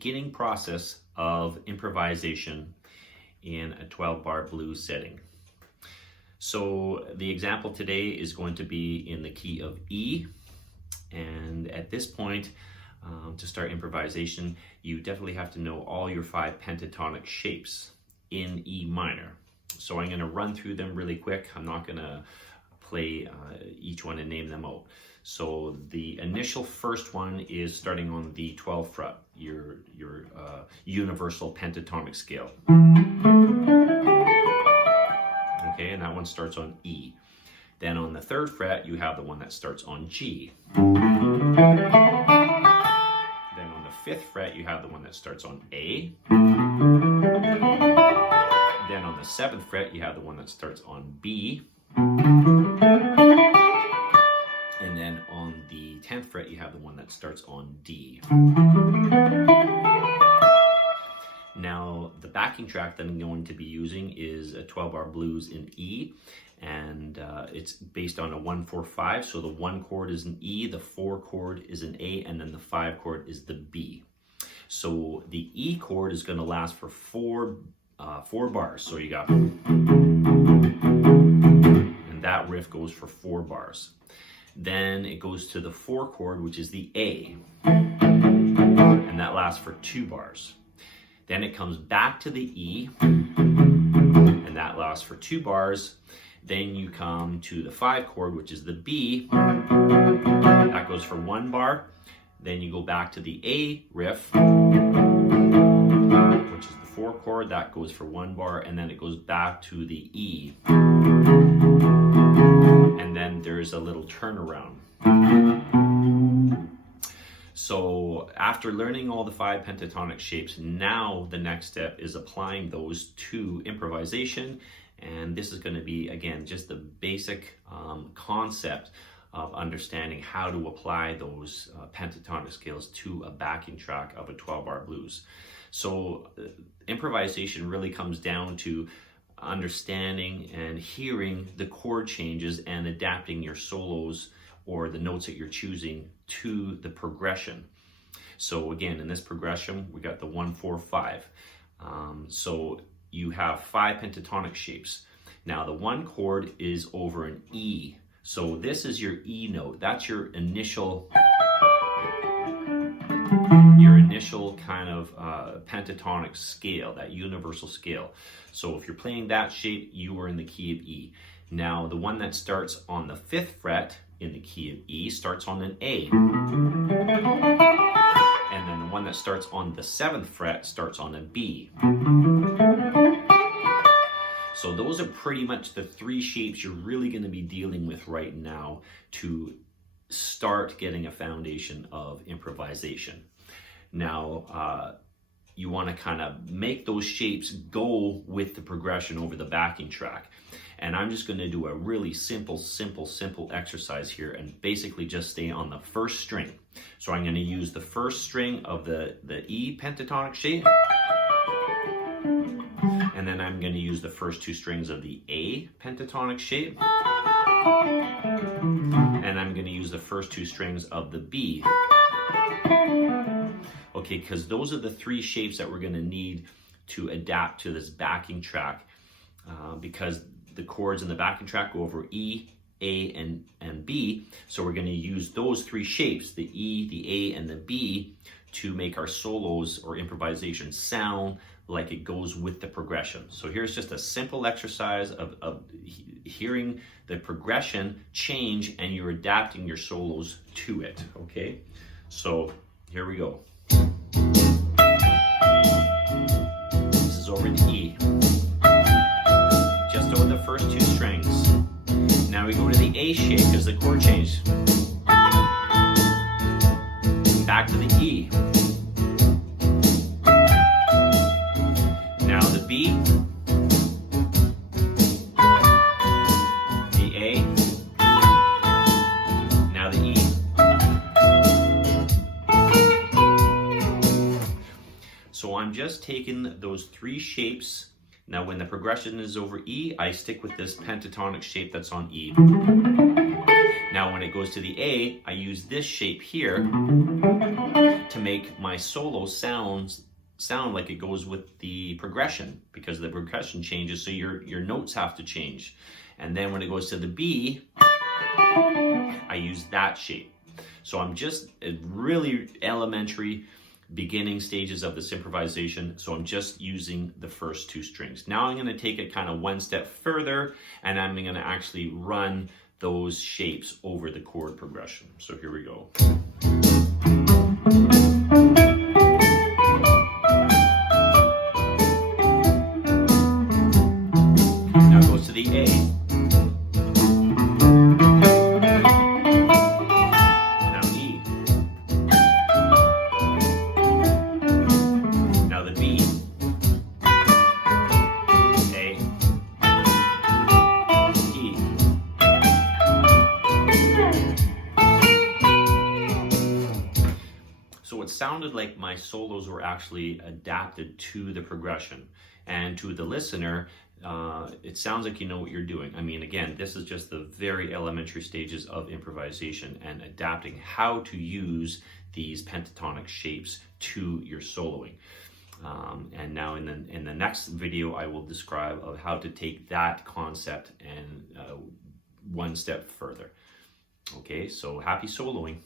beginning process of improvisation in a 12-bar blues setting. So the example today is going to be in the key of E, and at this point, to start improvisation, you definitely have to know all your 5 pentatonic shapes in E minor. So I'm going to run through them really quick. I'm not going to play each one and name them out. So the initial first one is starting on the 12th fret, your universal pentatonic scale. Okay, and that one starts on E. Then on the 3rd fret, you have the one that starts on G. Then on the 5th fret, you have the one that starts on A. Then on the 7th fret, you have the one that starts on B. And then on the 10th fret, you have the one that starts on D. Now, the backing track that I'm going to be using is a 12-bar blues in E, and it's based on a 1-4-5. So the 1 chord is an E, the 4 chord is an A, and then the 5 chord is the B. So the E chord is going to last for four bars. So you got, and that riff goes for 4 bars. Then it goes to the 4 chord, which is the A, and that lasts for 2 bars. Then it comes back to the E, and that lasts for 2 bars. Then you come to the 5 chord, which is the B, that goes for 1 bar. Then you go back to the A riff, which is the 4 chord, that goes for 1 bar, and then it goes back to the E. And then there's a little turnaround. So after learning all the 5 pentatonic shapes, now the next step is applying those to improvisation. And this is going to be, again, just the basic concept of understanding how to apply those pentatonic scales to a backing track of a 12-bar blues. So improvisation really comes down to understanding and hearing the chord changes and adapting your solos or the notes that you're choosing to the progression. So again, in this progression, we got the 1-4-5. So you have 5 pentatonic shapes. Now the 1 chord is over an E. So this is your E note. That's your initial kind of pentatonic scale, that universal scale. So if you're playing that shape, you are in the key of E. Now the one that starts on the 5th fret in the key of E starts on an A. And then the one that starts on the 7th fret starts on a B. So those are pretty much the 3 shapes you're really going to be dealing with right now to start getting a foundation of improvisation. Now, you want to kind of make those shapes go with the progression over the backing track. And I'm just going to do a really simple exercise here and basically just stay on the 1st string. So I'm going to use the 1st string of the E pentatonic shape. And then I'm going to use the first 2 strings of the A pentatonic shape. And I'm going to use the first 2 strings of the B. Okay, because those are the 3 shapes that we're going to need to adapt to this backing track, because the chords in the backing track go over E, A, and B. So we're going to use those 3 shapes, the E, the A, and the B, to make our solos or improvisation sound like it goes with the progression. So here's just a simple exercise of hearing the progression change and you're adapting your solos to it, okay? So here we go. This is over the E. Just over the first 2 strings. Now we go to the A shape because the chord changed. Back to the E. Now the B, the A, now the E. So I'm just taking those 3 shapes. Now when the progression is over E, I stick with this pentatonic shape that's on E. Now when it goes to the A, I use this shape here to make my solo sound like it goes with the progression, because the progression changes, so your notes have to change. And then when it goes to the B, I use that shape. So I'm just really elementary beginning stages of this improvisation, so I'm just using the first two strings. Now I'm going to take it kind of one step further, and I'm going to actually run those shapes over the chord progression. So here we go. Now it goes to the A. So it sounded like my solos were actually adapted to the progression, and to the listener, it sounds like you know what you're doing. I mean, again, this is just the very elementary stages of improvisation and adapting how to use these pentatonic shapes to your soloing. And now in the next video, I will describe of how to take that concept and one step further. Okay, so happy soloing.